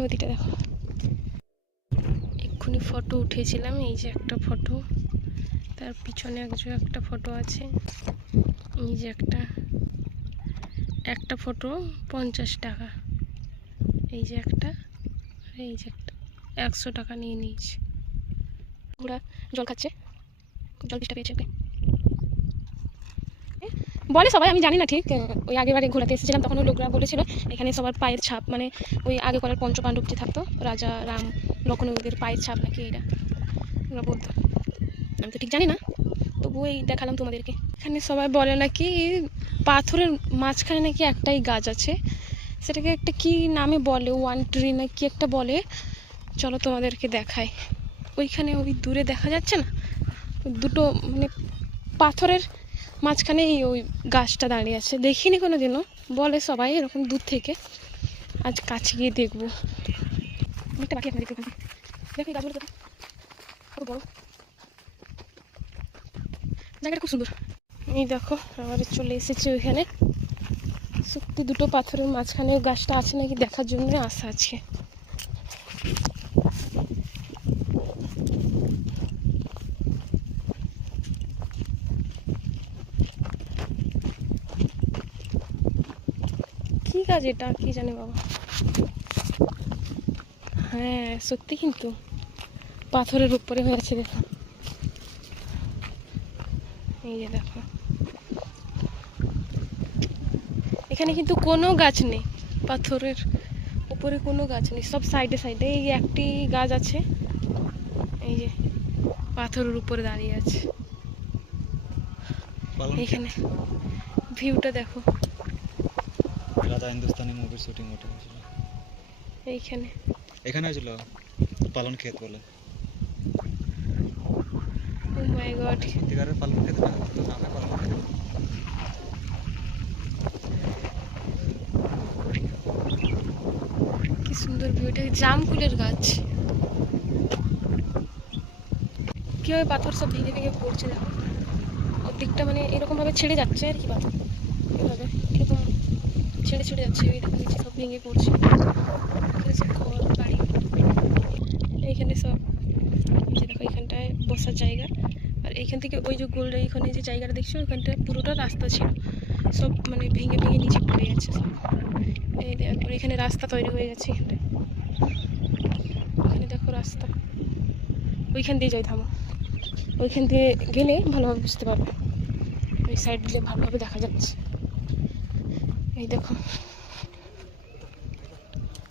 নদীটা দেখো, এক্ষুনি ফটো উঠেছিলাম, এই যে একটা ফটো, তার পিছনে একটা ফটো আছে, এই যে একটা ফটো 50 টাকা, এই যে একটা, আর এই যে একটা 100 টাকা নিয়ে নিয়েছে। ঘোড়া জল খাচ্ছে, খুব জল তেষ্টা পেয়েছে ওকে বলে সবাই, আমি জানি না ঠিক। ওই আগেবারে ঘোরাতে এসেছিলাম তখন ওই লোকরা বলেছিল এখানে সবার পায়ের ছাপ, মানে ওই আগে করার পঞ্চপাণ্ডব যে থাকতো, রাজা রাম লক্ষ্মণ, ওদের পায়ের ছাপ নাকি এটা ওরা বলতো। আমি তো ঠিক জানি না, তবুও এই দেখালাম তোমাদেরকে। এখানে সবাই বলে নাকি পাথরের মাঝখানে নাকি একটাই গাছ আছে, সেটাকে একটা কি নামে বলে, ওয়ান ট্রি না কি একটা বলে। চলো তোমাদেরকে দেখাই। ওইখানে ওই দূরে দেখা যাচ্ছে না, দুটো মানে পাথরের মাঝখানে ওই গাছটা দাঁড়িয়ে আছে, দেখিনি কোনো দিনও, বলে সবাই এরকম দূর থেকে। আজ কাছে গিয়ে দেখবো। অনেকটা বাকি আপনাদের দেখো, এই গাছগুলো কত বড়, জায়গাটা খুব সুন্দর। এই দেখো আবার চলে এসেছে ওইখানে, সত্যি দুটো পাথরের মাঝখানে গাছটা আছে নাকি দেখার জন্য আসা আছে। কি গাছ এটা কি জানে বাবা, হ্যাঁ সত্যি কিন্তু পাথরের উপরে হয়ে আছে দেখো, এই যে দেখো এখানে কিন্তু কোনো গাছ নেই, পাথরের উপরে কোনো গাছ নেই, সব সাইডে সাইডে। এই একটি গাছ আছে, এই যে পাথরের উপরে দাঁড়িয়ে আছে। এখানে ভিউটা দেখো, রাজা হিন্দুস্তানি মুভির শুটিং ওটা হয়েছিল এইখানে, এখানে হয়েছিল পালন ক্ষেত বলে। ও মাই গড, সত্যিকারের পালন ক্ষেত না, তো নামে পালন ক্ষেত। কি সুন্দর ভিউটা, জাম ফুলের গাছ, কিভাবে পাথর সব ভেঙে ভেঙে পড়ছে দেখো, দিকটা মানে এরকম ভাবে ছেড়ে যাচ্ছে আর কি, পাথর এভাবে এরকম ছেড়ে ছেড়ে যাচ্ছে, ওই দেখো নিচে সব ভেঙে পড়ছে, এখানে সব ঘর বাড়ি, এইখানে সব, যে দেখো এখানটায় বসার জায়গা, আর এইখান থেকে ওই যে গোল এইখানে যে জায়গাটা দেখছো ওইখানটা পুরোটা রাস্তা ছিল, সব মানে ভেঙে ভেঙে নিচে পড়ে যাচ্ছে সব। এই দেখো এখানে রাস্তা তৈরি হয়ে গেছে, এখানে দেখো রাস্তা, ওইখান দিয়ে যাই, থামো, ওইখান দিয়ে গেলে ভালোভাবে বুঝতে পারবে, ওই সাইড দিয়ে ভালোভাবে দেখা যাচ্ছে। এই দেখো